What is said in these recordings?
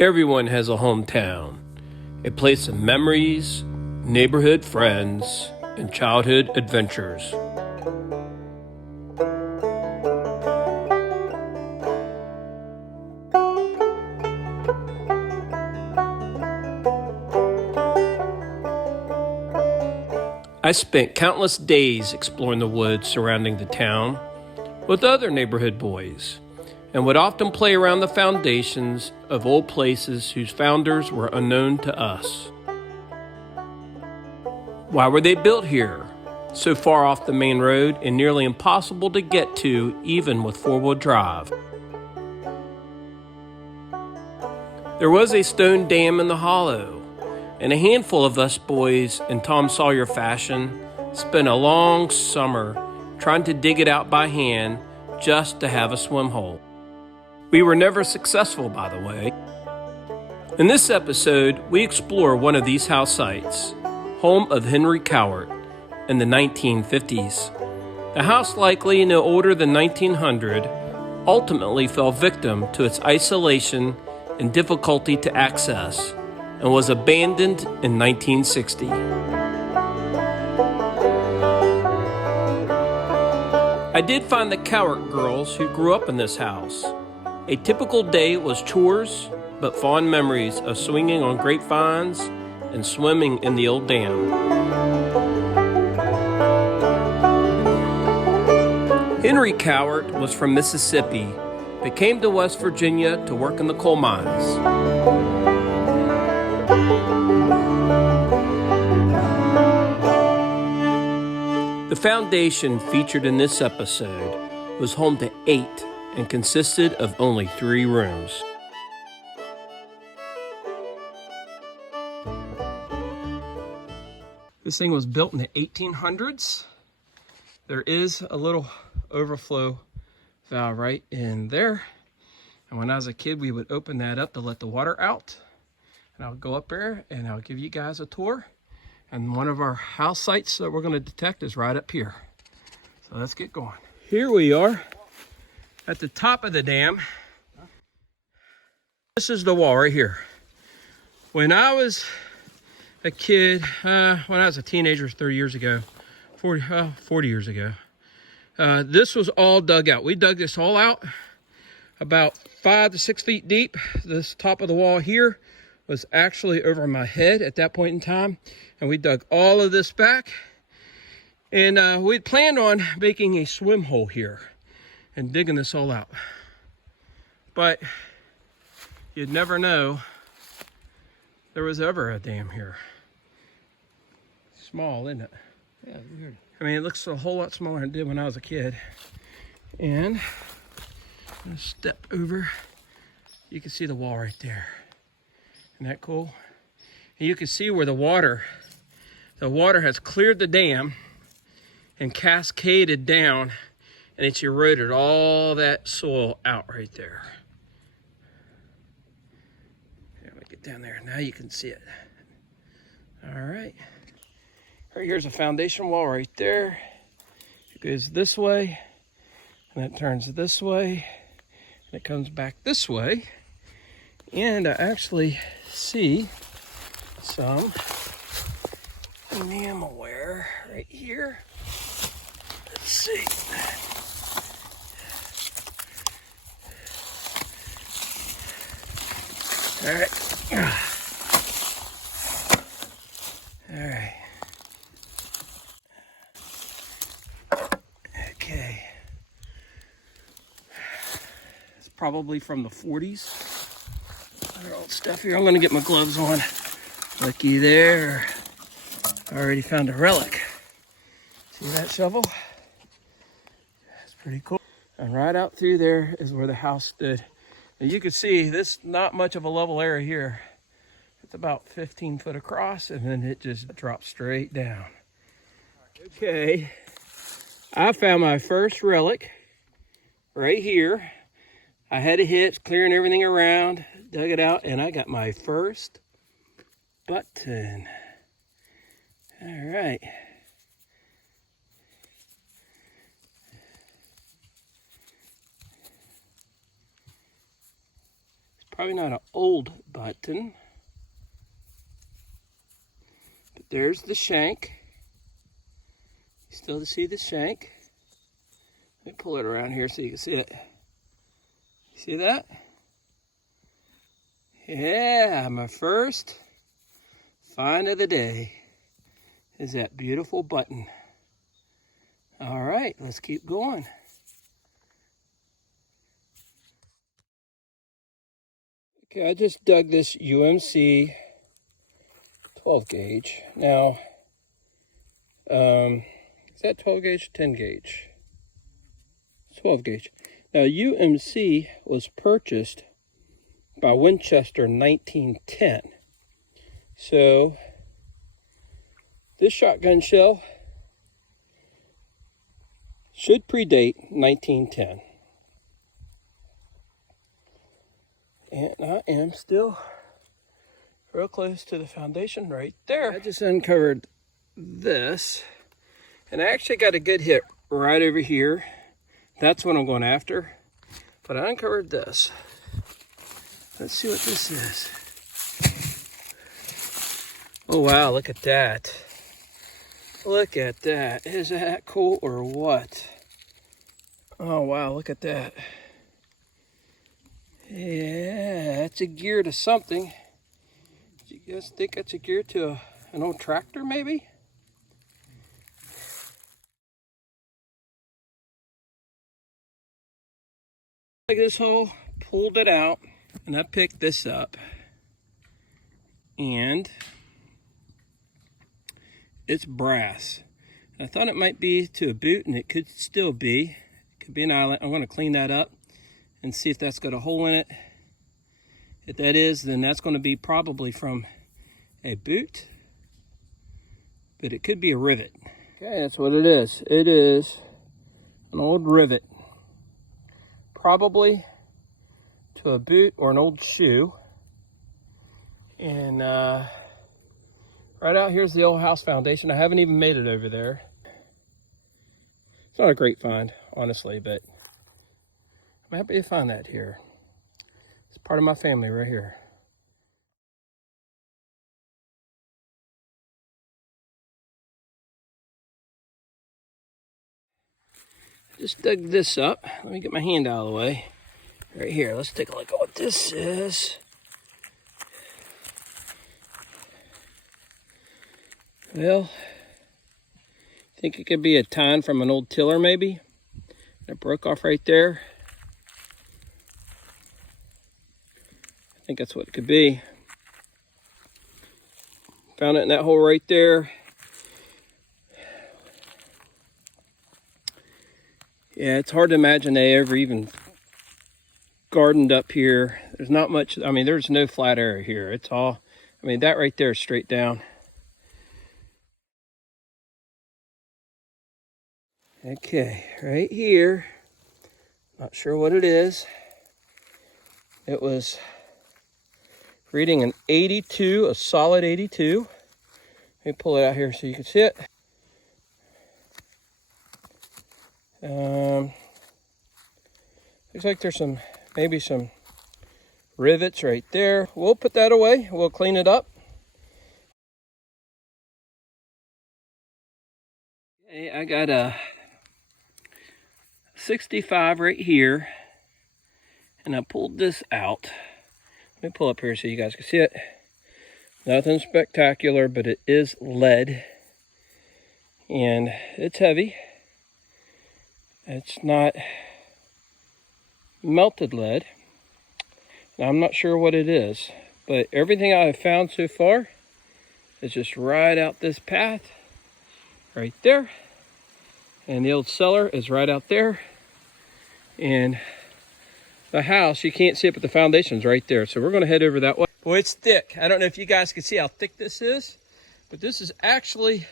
Everyone has a hometown, a place of memories, neighborhood friends, and childhood adventures. I spent countless days exploring the woods surrounding the town with other neighborhood boys, and would often play around the foundations of old places whose founders were unknown to us. Why were they built here, so far off the main road and nearly impossible to get to even with four-wheel drive? There was a stone dam in the hollow, and a handful of us boys in Tom Sawyer fashion spent a long summer trying to dig it out by hand just to have a swim hole. We were never successful, by the way. In this episode, we explore one of these house sites, home of Henry Cowart in the 1950s. The house, likely no older than 1900, ultimately fell victim to its isolation and difficulty to access, and was abandoned in 1960. I did find the Cowart girls who grew up in this house. A typical day was chores, but fond memories of swinging on grapevines and swimming in the old dam. Henry Cowart was from Mississippi, but came to West Virginia to work in the coal mines. The foundation featured in this episode was home to 8 and consisted of only 3 rooms. This thing was built in the 1800s. There is a little overflow valve right in there. And when I was a kid, we would open that up to let the water out. And I'll go up there and I'll give you guys a tour. And one of our house sites that we're going to detect is right up here. So let's get going. Here we are at the top of the dam. This is the wall right here. When I was a kid, when I was a teenager 30 years ago, 40 years ago, this was all dug out. We dug this all out about 5 to 6 feet deep. This top of the wall here was actually over my head at that point in time. And we dug all of this back. And we'd planned on making a swim hole here and digging this all out. But you'd never know there was ever a dam here. Small, isn't it? Yeah, weird. I mean, it looks a whole lot smaller than it did when I was a kid. And I'm gonna step over. You can see the wall right there. Isn't that cool? And you can see where the water has cleared the dam and cascaded down, and it's eroded all that soil out right there. Here, let me get down there. Now you can see it. All right. Here's a foundation wall right there. It goes this way, and it turns this way, and it comes back this way. And I actually see some enamelware right here. Let's see. All right. All right. Okay. It's probably from the 40s. Our old stuff here. I'm going to get my gloves on. Looky there. Already found a relic. See that shovel? Pretty cool. And right out through there is where the house stood. And you can see this not much of a level area here. It's about 15 foot across, and then it just drops straight down. Okay, I found my first relic right here. I had a hitch, clearing everything around, dug it out, and I got my first button. All right. It's probably not an old button, but there's the shank. You still see the shank. Let me pull it around here so you can see it. See that? Yeah, my first find of the day is that beautiful button. All right, let's keep going. Okay, I just dug this UMC 12 gauge. Now, is that 12 gauge or 10 gauge? 12 gauge. Now, UMC was purchased by Winchester in 1910. So, this shotgun shell should predate 1910. And I am still real close to the foundation right there. I just uncovered this, and I actually got a good hit right over here. That's what I'm going after. But I uncovered this. Let's see what this is. Oh wow, look at that. Look at that. Is that cool or what? Oh wow, look at that. Yeah, that's a gear to something. Do you guys think that's a gear to an old tractor maybe? Like this hole, pulled it out, and I picked this up, and it's brass. I thought it might be to a boot, and it could still be. It could be an eyelet. I'm going to clean that up and see if that's got a hole in it. If that is, then that's going to be probably from a boot, but it could be a rivet. Okay, that's what it is. It is an old rivet. Probably to a boot or an old shoe. And right out here's the old house foundation. I haven't even made it over there. It's not a great find, honestly, but I'm happy to find that here. It's part of my family right here. Just dug this up. Let me get my hand out of the way. Right here, let's take a look at what this is. Well, I think it could be a tine from an old tiller maybe. It broke off right there. I think that's what it could be. Found it in that hole right there. Yeah, it's hard to imagine they ever even gardened up here. There's not much, I mean, there's no flat area here. It's all, I mean, that right there is straight down. Okay, right here, not sure what it is. It was reading an 82, a solid 82. Let me pull it out here so you can see it. Looks like there's maybe some rivets right there. We'll put that away. We'll clean it up. Okay, I got a 65 right here, and I pulled this out. Let me pull up here so you guys can see it. Nothing spectacular, but it is lead, and it's heavy. It's not melted lead. Now, I'm not sure what it is, but everything I have found so far is just right out this path, right there. And the old cellar is right out there. And the house, you can't see it, but the foundation's right there. So we're gonna head over that way. Boy, it's thick. I don't know if you guys can see how thick this is, but this is actually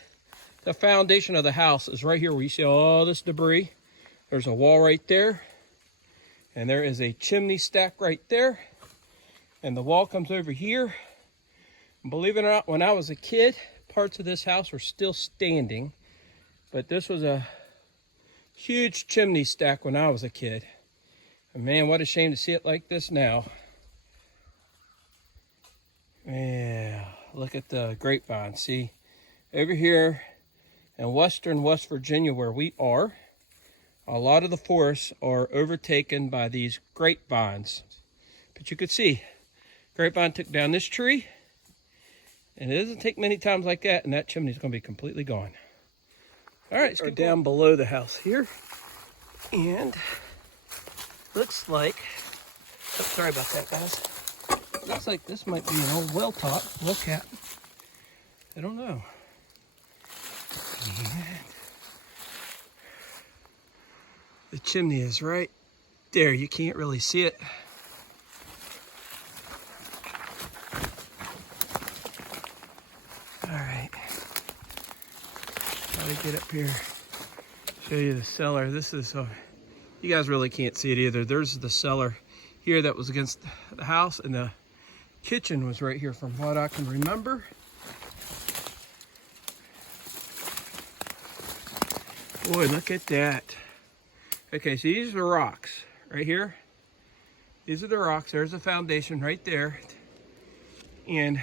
the foundation of the house is right here where you see all this debris. There's a wall right there, and there is a chimney stack right there, and the wall comes over here. And believe it or not, when I was a kid, parts of this house were still standing, but this was a huge chimney stack when I was a kid. And man, what a shame to see it like this now. Yeah, look at the grapevine. See, over here in western West Virginia where we are, a lot of the forests are overtaken by these grapevines. But you could see, grapevine took down this tree, and it doesn't take many times like that, and that chimney is going to be completely gone. All right, let's go down below the house here, and looks like, oh, sorry about that, guys. Looks like this might be an old well top, well cap. I don't know. And the chimney is right there. You can't really see it. All right. Try to get up here, show you the cellar. This is, you guys really can't see it either. There's the cellar here that was against the house, and the kitchen was right here from what I can remember. Boy, look at that. Okay, so these are the rocks right here. These are the rocks. There's the foundation right there. And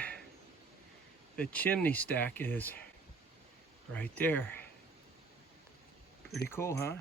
the chimney stack is right there. Pretty cool, huh?